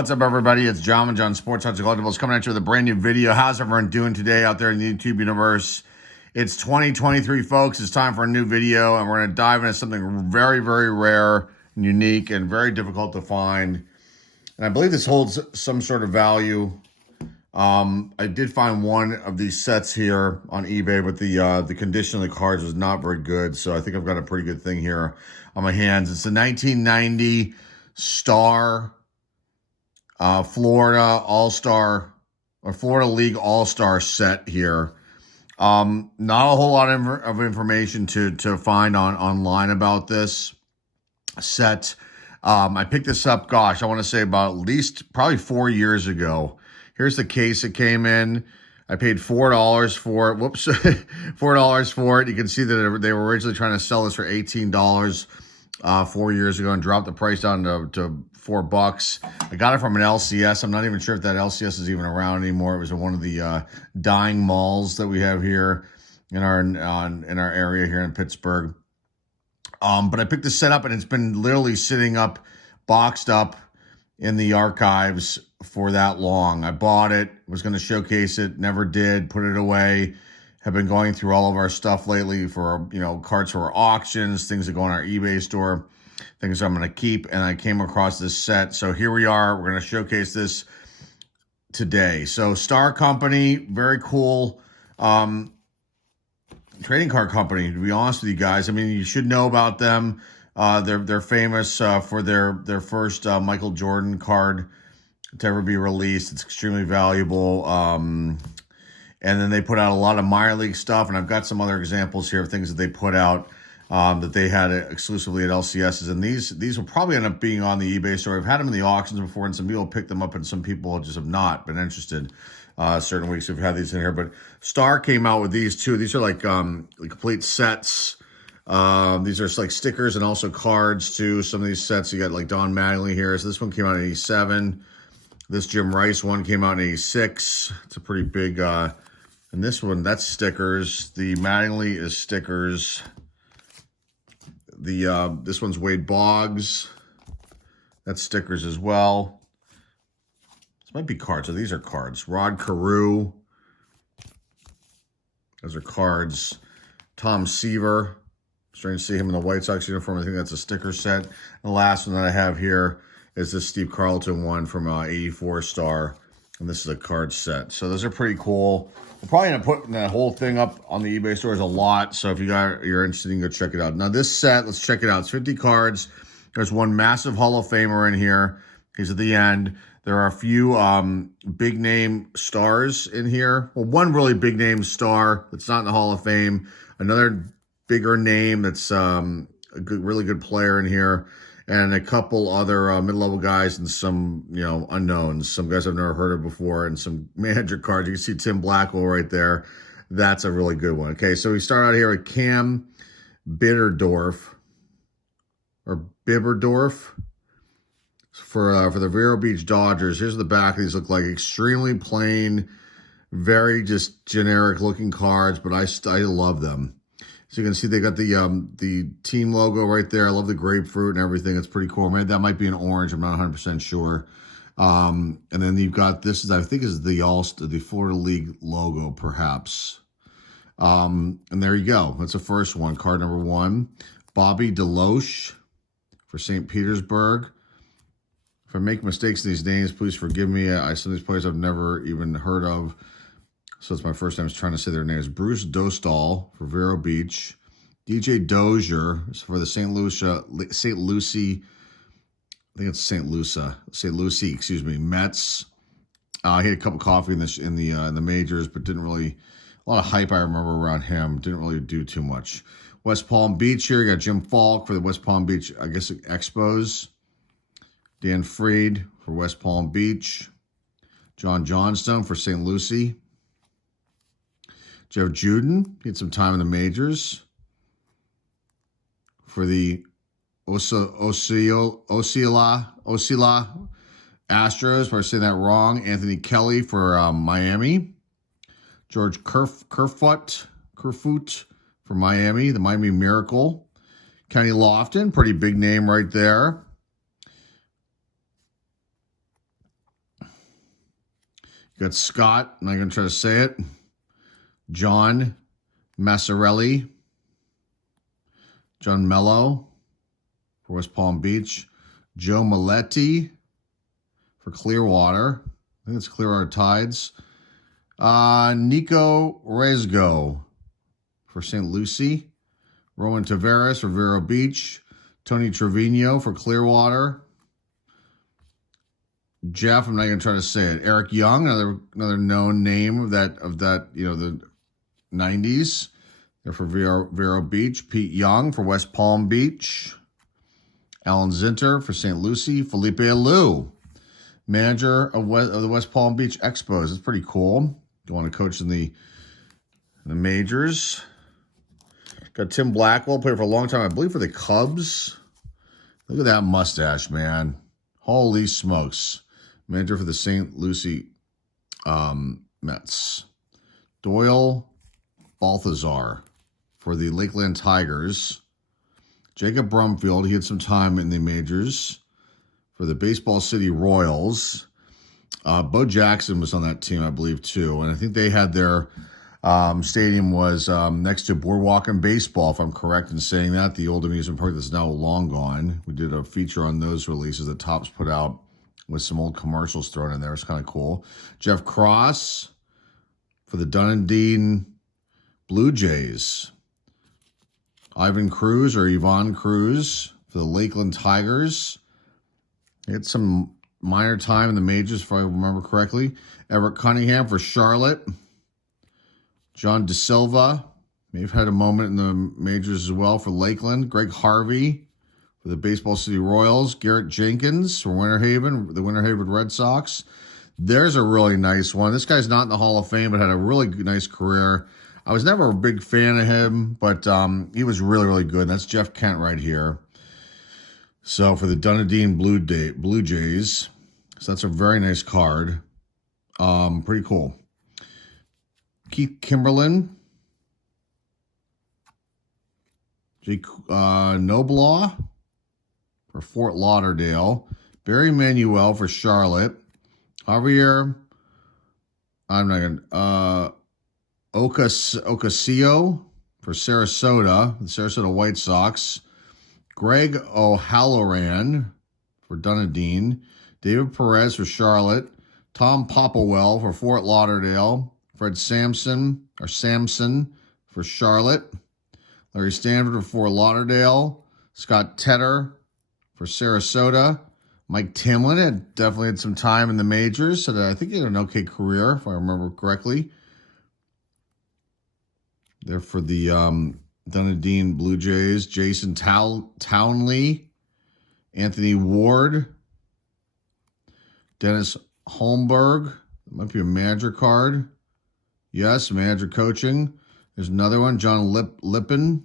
What's up, everybody? It's John Sports Hunts and Collectibles coming at you with a brand new video. How's everyone doing today out there in the YouTube universe? It's 2023, folks. It's time for a new video, and we're going to dive into something very, very rare and unique and very difficult to find. And I believe this holds some sort of value. I did find one of these sets here on eBay, but the condition of the cards was not very good. So I think I've got a pretty good thing here on my hands. It's a 1990 Star Florida All-Star or Florida League All-Star set here. Not a whole lot of information to find online about this set. I picked this up, gosh, I want to say about at least probably 4 years ago. Here's the case it came in. I paid $4 for it. Whoops, $4 for it. You can see that they were originally trying to sell this for $18 4 years ago and dropped the price down to $4. I got it from an LCS. I'm not even sure if that LCS is even around anymore. It was in one of the dying malls that we have here in our area here in Pittsburgh. But I picked this set up, and it's been literally sitting up, boxed up in the archives for that long. I bought it, was going to showcase it, never did, put it away. Have been going through all of our stuff lately for, cards for auctions, things that go on our eBay store, things I'm going to keep, and I came across this set. So here we are. We're going to showcase this today. So Star Company, very cool trading card company, to be honest with you guys. I mean, you should know about them. They're famous for their first Michael Jordan card to ever be released. It's extremely valuable. And then they put out a lot of minor league stuff, and I've got some other examples here of things that they put out that they had exclusively at LCSs. And these will probably end up being on the eBay store. I've had them in the auctions before, and some people picked them up, and some people just have not been interested. Certain weeks we've had these in here, but Star came out with these too. These are like complete sets. These are like stickers and also cards too. Some of these sets, you got like Don Mattingly here. So this one came out in '87. This Jim Rice one came out in '86. It's a pretty big, and this one, that's stickers. The Mattingly is stickers. This one's Wade Boggs. That's stickers as well. This might be cards. So these are cards. Rod Carew. Those are cards. Tom Seaver. Strange to see him in the White Sox uniform. I think that's a sticker set. And the last one that I have here is this Steve Carlton one from '84 Star. And this is a card set. So those are pretty cool. We'll probably end up putting that whole thing up on the eBay stores a lot. So if you're interested, you can go check it out. Now this set, let's check it out. It's 50 cards. There's one massive Hall of Famer in here. He's at the end. There are a few big name stars in here. Well, one really big name star that's not in the Hall of Fame. Another bigger name that's really good player in here. And a couple other mid-level guys and some, unknowns. Some guys I've never heard of before, and some manager cards. You can see Tim Blackwell right there. That's a really good one. Okay, so we start out here with Cam Bibberdorf for the Vero Beach Dodgers. Here's what the back of these look like. Extremely plain, very just generic looking cards, but I love them. So you can see they got the team logo right there. I love the grapefruit and everything. It's pretty cool. Maybe that might be an orange. I'm not 100% sure. And then you've got this is, I think, is the Florida League logo, perhaps. And there you go. That's the first one. Card number 1. Bobby Deloche for St. Petersburg. If I make mistakes in these names, please forgive me. Some of these players I've never even heard of. So it's my first time trying to say their names. Bruce Dostal for Vero Beach. DJ Dozier for the St. Lucie, Mets. He had a cup of coffee in the majors, but didn't really, a lot of hype I remember around him. Didn't really do too much. West Palm Beach here. You got Jim Falk for the West Palm Beach, I guess, Expos. Dan Freed for West Palm Beach. John Johnstone for St. Lucie. Jeff Juden, he had some time in the majors for the Osceola Astros, if I say that wrong. Anthony Kelly for Miami. George Kerfoot for Miami, the Miami Miracle. Kenny Lofton, pretty big name right there. You got Scott, I'm not going to try to say it. John Massarelli. John Mello for West Palm Beach. Joe Maletti for Clearwater. I think it's Clearwater Tides. Nico Rezgo for St. Lucie. Rowan Tavares for Vero Beach. Tony Trevino for Clearwater. Jeff, I'm not going to try to say it. Eric Young, another known name of that the 90s. They're for Vero Beach. Pete Young for West Palm Beach. Alan Zinter for St. Lucie. Felipe Alou, manager of the West Palm Beach Expos. It's pretty cool. Going to coach in the majors. Got Tim Blackwell, played for a long time, I believe, for the Cubs. Look at that mustache, man. Holy smokes. Manager for the St. Lucie Mets. Doyle Balthazar for the Lakeland Tigers. Jacob Brumfield, he had some time in the majors for the Baseball City Royals. Bo Jackson was on that team, I believe, too. And I think they had their stadium was next to Boardwalk and Baseball, if I'm correct in saying that. The old amusement park that's now long gone. We did a feature on those releases that Topps put out with some old commercials thrown in there. It's kind of cool. Jeff Cross for the Dunedin Blue Jays. Ivan Cruz or Yvonne Cruz for the Lakeland Tigers. He had some minor time in the majors, if I remember correctly. Everett Cunningham for Charlotte. John De Silva may have had a moment in the majors as well for Lakeland. Greg Harvey for the Baseball City Royals. Garrett Jenkins for Winter Haven, the Winter Haven Red Sox. There's a really nice one. This guy's not in the Hall of Fame, but had a really nice career. I was never a big fan of him, but he was really, really good. That's Jeff Kent right here. So for the Dunedin Blue Jays. So that's a very nice card. Pretty cool. Keith Kimberlin. Jake Noblaw for Fort Lauderdale. Barry Manuel for Charlotte. Javier, I'm not going to, Ocasio for Sarasota, the Sarasota White Sox. Greg O'Halloran for Dunedin. David Perez for Charlotte. Tom Popplewell for Fort Lauderdale. Fred Samson for Charlotte. Larry Stanford for Fort Lauderdale. Scott Tedder for Sarasota. Mike Timlin definitely had some time in the majors, so I think he had an okay career, if I remember correctly. They're for the Dunedin Blue Jays. Jason Townley. Anthony Ward. Dennis Holmberg. That might be a manager card. Yes, manager coaching. There's another one. John Lippin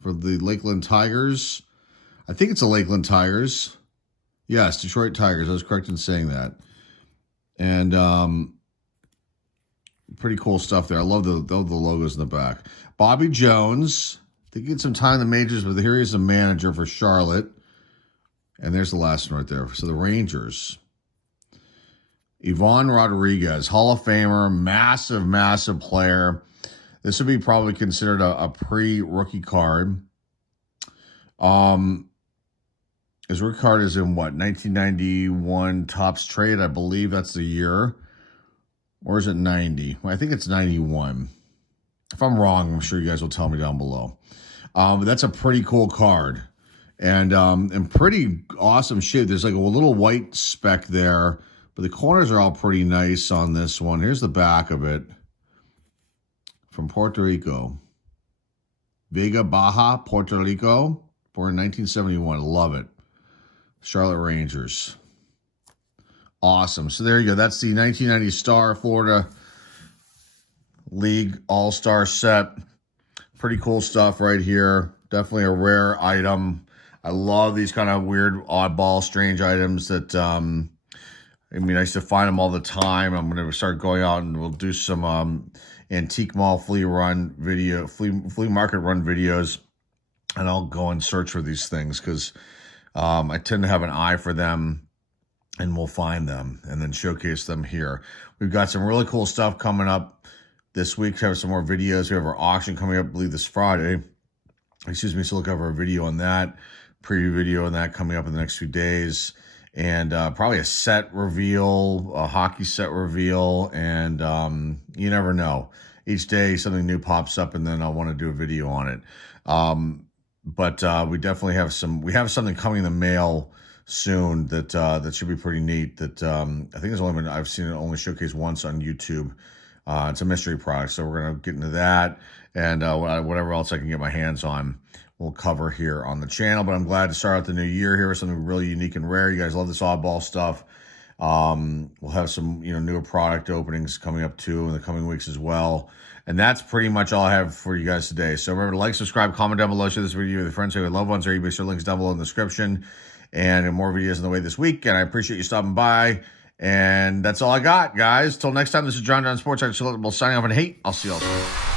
for the Lakeland Tigers. I think it's the Lakeland Tigers. Yes, Detroit Tigers. I was correct in saying that. And pretty cool stuff there. I love the logos in the back. Bobby Jones. I think he had some time in the majors, but here he's a manager for Charlotte. And there's the last one right there. So the Rangers. Ivan Rodriguez, Hall of Famer, massive, massive player. This would be probably considered a pre-rookie card. His rookie card is in what, 1991 Topps trade, I believe that's the year. Or is it 90? Well, I think it's 91. If I'm wrong, I'm sure you guys will tell me down below. But that's a pretty cool card. And in pretty awesome shape. There's like a little white speck there, but the corners are all pretty nice on this one. Here's the back of it. From Puerto Rico. Vega Baja, Puerto Rico. Born in 1971. Love it. Charlotte Rangers. Awesome. So there you go. That's the 1990 Star Florida League All-Star set. Pretty cool stuff right here. Definitely a rare item. I love these kind of weird, oddball, strange items that, I used to find them all the time. I'm going to start going out and we'll do some antique mall flea market run videos. And I'll go and search for these things because I tend to have an eye for them. and we'll find them and then showcase them here. We've got some really cool stuff coming up this week. We have some more videos. We have our auction coming up, I believe, this Friday. Excuse me, so look over a video on that, preview video on that coming up in the next few days. And probably a set reveal, a hockey set reveal, and you never know. Each day something new pops up, and then I want to do a video on it. But we definitely have something coming in the mail soon that should be pretty neat. That I think I've seen it only showcased once on YouTube. It's a mystery product, so we're gonna get into that and whatever else I can get my hands on, we'll cover here on the channel. But I'm glad to start out the new year here with something really unique and rare. You guys love this oddball stuff. We'll have some newer product openings coming up too in the coming weeks as well. And that's pretty much all I have for you guys today. So remember to like, subscribe, comment down below, share this video with your friends, your loved ones, or eBay store links down below in the description. And more videos on the way this week. And I appreciate you stopping by. And that's all I got, guys. Till next time, this is John Sports. I'm signing off and hate. I'll see y'all soon.